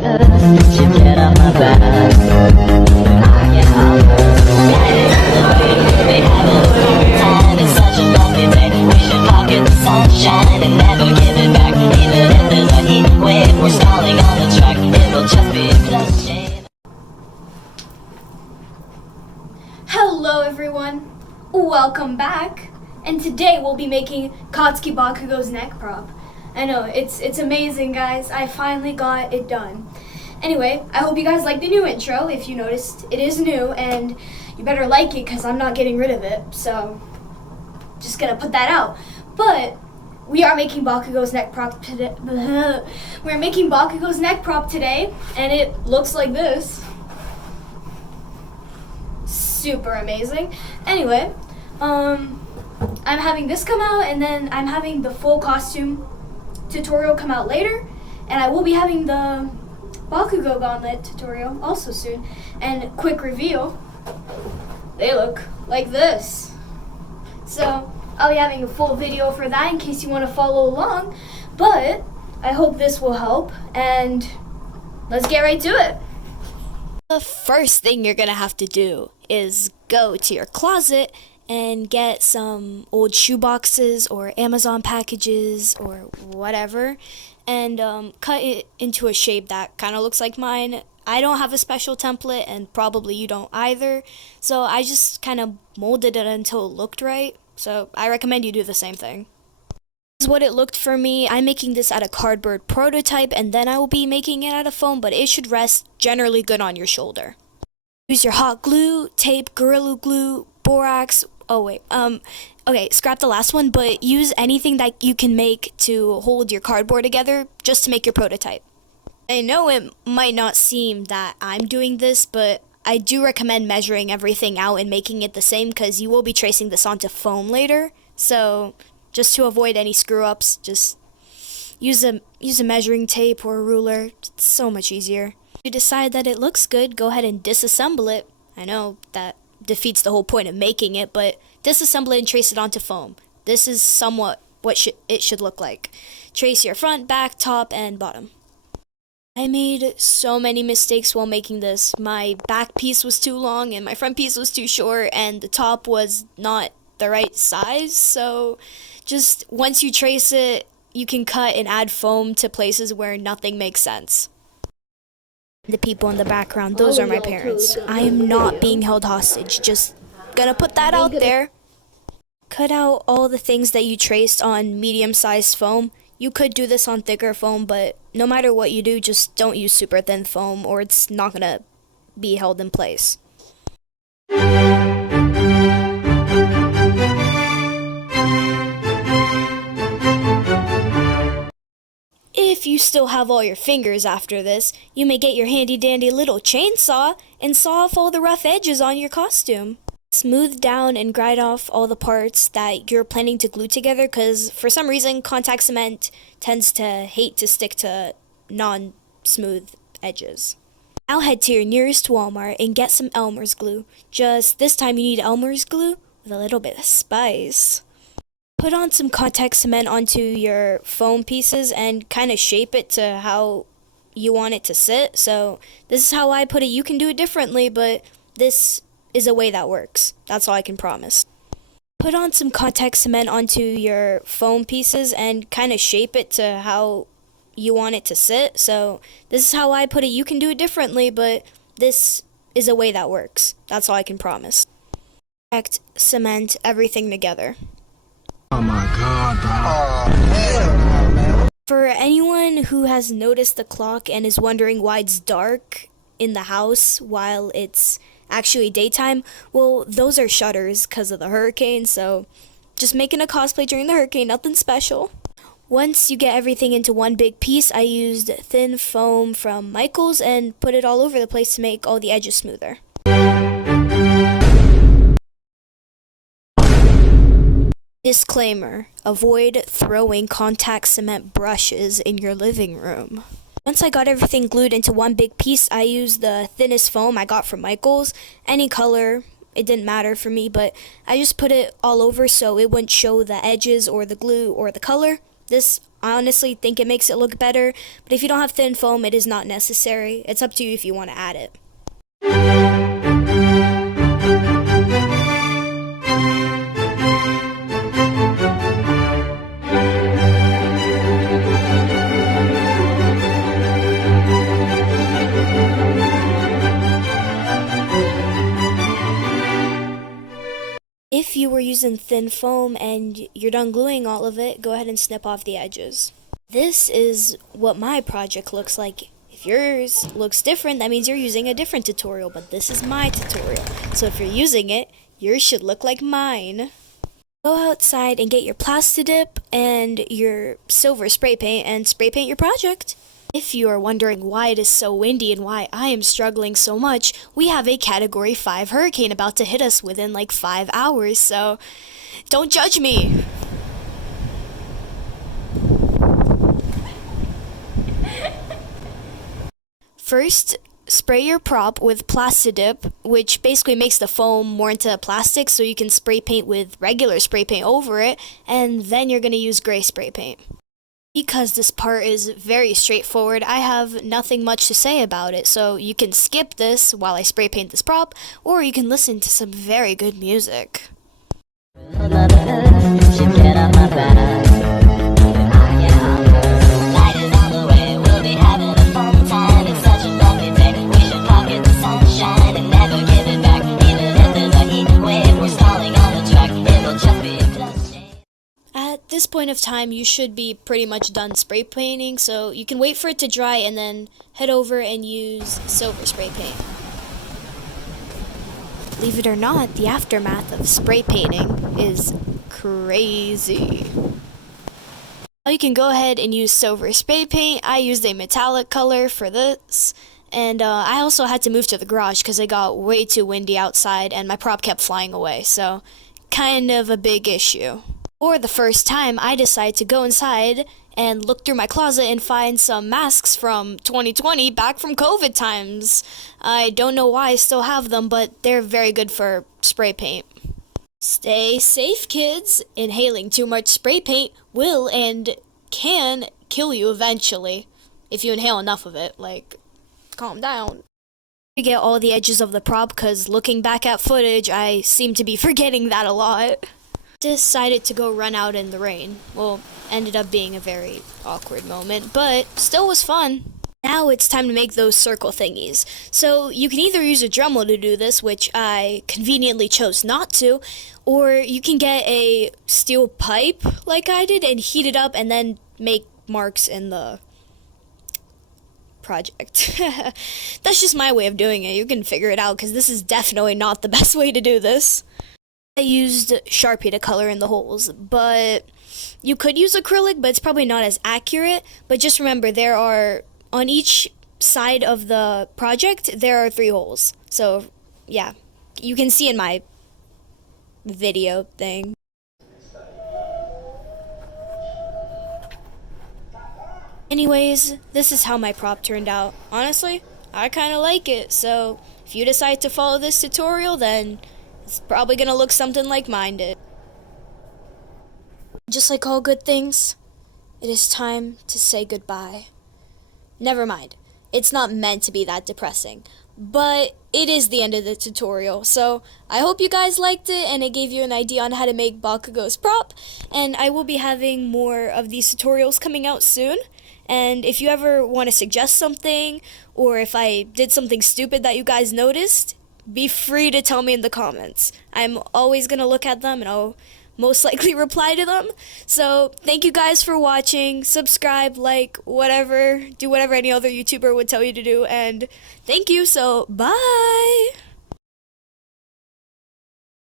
She get on my back. I get hollers. We have a good time. It's such a lovely day. We should pocket the sunshine and never give it back. Even if there's a heat wave, we're stalling on the track. It will just be a plus shade. Hello everyone, welcome back, and today we'll be making Katsuki Bakugo's neck prop. I know, it's amazing guys, I finally got it done. Anyway, I hope you guys like the new intro. If you noticed, it is new and you better like it because I'm not getting rid of it, so just gonna put that out. But we are making Bakugo's neck prop today. We're making Bakugo's neck prop today, and it looks like this. Super amazing. Anyway, I'm having this come out, and then I'm having the full costume tutorial come out later, and I will be having the Bakugo gauntlet tutorial also soon. And quick reveal, they look like this. So I'll be having a full video for that in case you want to follow along, but I hope this will help, and let's get right to it. The first thing you're gonna have to do is go to your closet and get some old shoe boxes or Amazon packages or whatever, and cut it into a shape that kind of looks like mine. I don't have a special template, and probably you don't either, so I just kind of molded it until it looked right, so I recommend you do the same thing. This is what it looked for me. I'm making this out of cardboard prototype, and then I will be making it out of foam, but it should rest generally good on your shoulder. Use your hot glue, tape, Gorilla Glue, borax. Okay, scrap the last one, but use anything that you can make to hold your cardboard together just to make your prototype. I know it might not seem that I'm doing this, but I do recommend measuring everything out and making it the same because you will be tracing this onto foam later. So just to avoid any screw-ups, just use a measuring tape or a ruler. It's so much easier. If you decide that it looks good, go ahead and disassemble it. I know that defeats the whole point of making it, but disassemble it and trace it onto foam. This is somewhat what it should look like. Trace your front, back, top, and bottom. I made so many mistakes while making this. My back piece was too long and my front piece was too short, and the top was not the right size, so just once you trace it, you can cut and add foam to places where nothing makes sense. The people in the background, those are my parents. I am not being held hostage, just gonna put that out there. Cut out all the things that you traced on medium-sized foam. You could do this on thicker foam, but no matter what you do, just don't use super thin foam or it's not gonna be held in place. If you still have all your fingers after this, you may get your handy dandy little chainsaw and saw off all the rough edges on your costume. Smooth down and grind off all the parts that you're planning to glue together, because for some reason contact cement tends to hate to stick to non-smooth edges. Now head to your nearest Walmart and get some Elmer's glue. Just this time you need Elmer's glue with a little bit of spice. Put on some contact cement onto your foam pieces and kind of shape it to how you want it to sit. So this is how I put it. You can do it differently, but this is a way that works. That's all I can promise. Put on some contact cement onto your foam pieces and kind of shape it to how you want it to sit. So this is how I put it. You can do it differently, but this is a way that works. That's all I can promise. Cement everything together. Oh my God, bro. For anyone who has noticed the clock and is wondering why it's dark in the house while it's actually daytime, well, those are shutters because of the hurricane, so just making a cosplay during the hurricane, nothing special. Once you get everything into one big piece, I used thin foam from Michaels and put it all over the place to make all the edges smoother. Disclaimer: avoid throwing contact cement brushes in your living room. Once I got everything glued into one big piece, I used the thinnest foam I got from Michaels. Any color, it didn't matter for me, but I just put it all over so it wouldn't show the edges or the glue or the color. This honestly think it makes it look better, but if you don't have thin foam, it is not necessary. It's up to you if you want to add it. If you were using thin foam and you're done gluing all of it, go ahead and snip off the edges. This is what my project looks like. If yours looks different, that means you're using a different tutorial, but this is my tutorial. So if you're using it, yours should look like mine. Go outside and get your Plastidip and your silver spray paint and spray paint your project. If you are wondering why it is so windy and why I am struggling so much, we have a Category 5 hurricane about to hit us within like 5 hours, so don't judge me. First, spray your prop with Plastidip, which basically makes the foam more into plastic so you can spray paint with regular spray paint over it, and then you're going to use gray spray paint. Because this part is very straightforward, I have nothing much to say about it, so you can skip this while I spray paint this prop, or you can listen to some very good music. Mother Earth should get on my back. When I get on her, light is on the way. We'll be having a fun time. It's such a lovely day. We should pocket the sunshine and never give it back. Even if there's a heat wave, we're stalling on the track. It'll just be a close shave. At this point of time, you should be pretty much done spray painting, so you can wait for it to dry and then head over and use silver spray paint. Believe it or not, the aftermath of spray painting is crazy. Now you can go ahead and use silver spray paint. I used a metallic color for this, and I also had to move to the garage because it got way too windy outside and my prop kept flying away, so kind of a big issue. For the first time, I decided to go inside and look through my closet and find some masks from 2020 back from COVID times. I don't know why I still have them, but they're very good for spray paint. Stay safe, kids. Inhaling too much spray paint will and can kill you eventually. If you inhale enough of it, like, calm down. To get all the edges of the prop, because looking back at footage, I seem to be forgetting that a lot. Decided to go run out in the rain. Well, ended up being a very awkward moment, but still was fun. Now it's time to make those circle thingies. So you can either use a Dremel to do this, which I conveniently chose not to, or you can get a steel pipe like I did and heat it up and then make marks in the project. That's just my way of doing it. You can figure it out because this is definitely not the best way to do this. I used Sharpie to color in the holes, but you could use acrylic, but it's probably not as accurate. But just remember, there are, on each side of the project, there are 3 holes. So, yeah, you can see in my video thing. Anyways, this is how my prop turned out. Honestly, I kind of like it, so if you decide to follow this tutorial, then it's probably gonna look something like mine did. Just like all good things, it is time to say goodbye. Never mind, it's not meant to be that depressing, but it is the end of the tutorial, so I hope you guys liked it and it gave you an idea on how to make Bakugo's prop, and I will be having more of these tutorials coming out soon. And if you ever want to suggest something, or if I did something stupid that you guys noticed, be free to tell me in the comments. I'm always going to look at them and I'll most likely reply to them. So thank you guys for watching. Subscribe, like, whatever. Do whatever any other YouTuber would tell you to do. And thank you. So bye.